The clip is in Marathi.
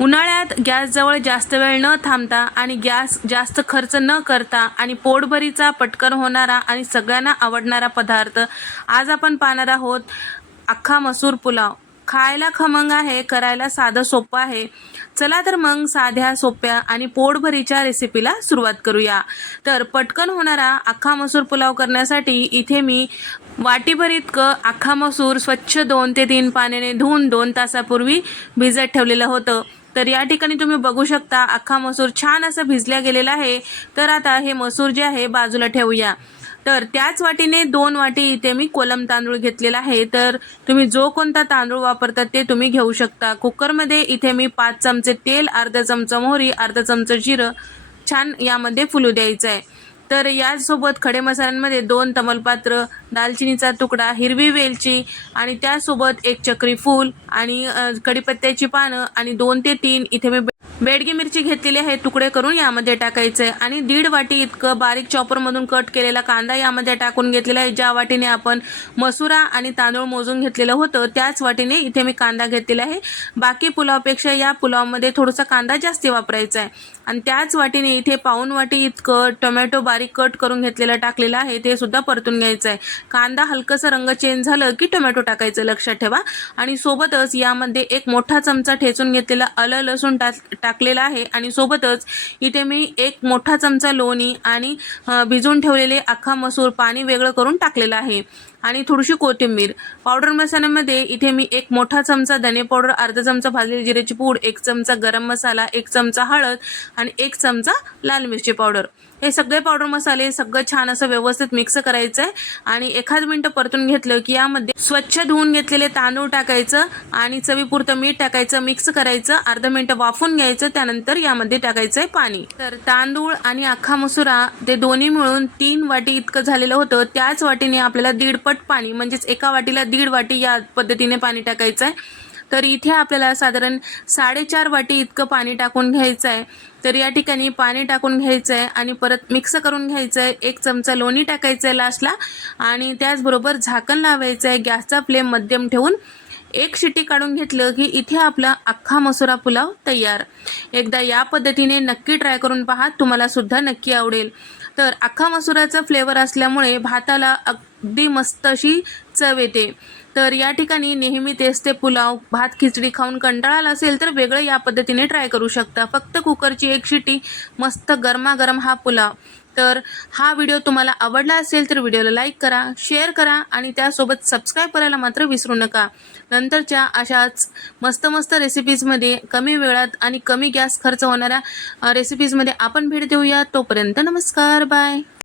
उन्हाळ्यात गॅसजवळ जास्त वेळ न थांबता आणि गॅस जास्त खर्च न करता आणि पोटभरीचा पटकन होणारा आणि सगळ्यांना आवडणारा पदार्थ आज आपण पाहणार आहोत. अख्खा मसूर पुलाव. खायला खमंग आहे, करायला साधं सोपं आहे. चला तर मग साध्या सोप्या आणि पोटभरीच्या रेसिपीला सुरुवात करूया. तर पटकन होणारा अख्खा मसूर पुलाव करण्यासाठी इथे मी वाटीभर इतकं अख्खा मसूर स्वच्छ 2 ते 3 पाण्याने धुवून 2 तासापूर्वी भिजत ठेवलेलं होतं. तर या ठिकाणी तुम्ही बघू शकता अख्खा मसूर छान असं भिजल्या गेलेला आहे. तर आता हे मसूर जे आहे बाजूला ठेवूया. तर त्याच वाटीने 2 वाटी इथे मी कोलम तांदूळ घेतलेला आहे. तर तुम्ही जो कोणता तांदूळ वापरतात ते तुम्ही घेऊ शकता. कुकरमध्ये इथे मी 5 चमचे तेल, अर्धा चमचा मोहरी, अर्धा चमचा जिरं छान यामध्ये फुलू द्यायचं आहे. तर यासोबत खडे मसाल्यांमध्ये 2 तमालपत्र, दालचिनीचा तुकडा, हिरवी वेलची आणि त्यासोबत 1 चक्री फूल आणि कढीपत्त्याची पानं आणि 2 ते 3 इथे मी बेडगी मिरची घेतलेली आहे, तुकडे करून यामध्ये टाकायचं आहे. आणि 1.5 वाटी इतकं बारीक चॉपरमधून कट केलेला कांदा यामध्ये टाकून घेतलेला आहे. ज्या वाटीने आपण मसुरा आणि तांदूळ मोजून घेतलेलं होतं त्याच वाटीने इथे मी कांदा घेतलेला आहे. बाकी पुलावपेक्षा या पुलावमध्ये थोडासा कांदा जास्त वापरायचा आहे. आणि त्याच वाटीने इथे पाऊण वाटी इतकं टोमॅटो बारीक कट करून घेतलेला टाकलेला आहे, ते सुद्धा परतून घ्यायचं आहे. कांदा हलकंसं रंग चेंज झालं की टोमॅटो टाकायचं, लक्षात ठेवा. आणि सोबतच यामध्ये 1 मोठा चमचा ठेचून घेतलेला आलं लसूण टाकलेला आहे. आणि सोबतच इथे मी 1 मोठा चमचा लोणी आणि भिजवून ठेवलेले अख्खा मसूर पाणी वेगळं करून टाकलेलं आहे. आणि थोडीशी कोथिंबीर. पावडर मसाल्यामध्ये इथे मी 1 मोठा चमचा धने पावडर, अर्धा चमचा भाजलेली जिऱ्याची पूड, 1 चमचा गरम मसाला, 1 चमचा हळद आणि 1 चमचा लाल मिरची पावडर, हे सगळे पावडर मसाले सगळं छान असं व्यवस्थित मिक्स करायचं आहे. आणि 1 मिनिट परतून घेतलं की यामध्ये स्वच्छ धुवून घेतलेले तांदूळ टाकायचं आणि चवीपुरतं मीठ टाकायचं, मिक्स करायचं, अर्धा मिनिट वाफून घ्यायचं. त्यानंतर यामध्ये टाकायचं आहे पाणी. तर तांदूळ आणि अख्खा मसुरा ते दोन्ही मिळून 3 वाटी इतकं झालेलं होतं. त्याच वाटीने आपल्याला 1.5 पट पाणी, म्हणजेच एका वाटीला 1.5 वाटी या पद्धतीने पाणी टाकायचं आहे. तर इथे आपल्याला साधारण 4.5 वाटी इतकं पाणी टाकून घ्यायचं आहे. तर या ठिकाणी पाणी टाकून घ्यायचं आहे आणि परत मिक्स करून घ्यायचं आहे. 1 चमचा लोणी टाकायचं आहे लास्टला आणि त्याचबरोबर झाकण लावायचं आहे. गॅसचा फ्लेम मध्यम ठेवून 1 शिट्टी काढून घेतलं की इथे आपला अख्खा मसुरा पुलाव तयार. एकदा या पद्धतीने नक्की ट्राय करून पहा, तुम्हाला सुद्धा नक्की आवडेल. तर अख्खा मसुराचा फ्लेवर असल्यामुळे भाताला अगदी मस्त अशी चव येते. तर या ठिकाणी नेहमी तेच ते पुलाव, भात, खिचडी खाऊन कंटाळा आला असेल तर वेगळं या पद्धतीने ट्राय करू शकता. फक्त कुकरची 1 शिट्टी, मस्त गरमागरम हा पुलाव. तर हा व्हिडिओ तुम्हाला आवडला असेल तर व्हिडिओला लाईक करा, शेअर करा आणि त्यासोबत सबस्क्राईब करायला मात्र विसरू नका. नंतरच्या अशाच मस्त मस्त रेसिपीजमध्ये कमी वेळात आणि कमी गॅस खर्च होणाऱ्या रेसिपीजमध्ये आपण भेट देऊया. तोपर्यंत नमस्कार, बाय.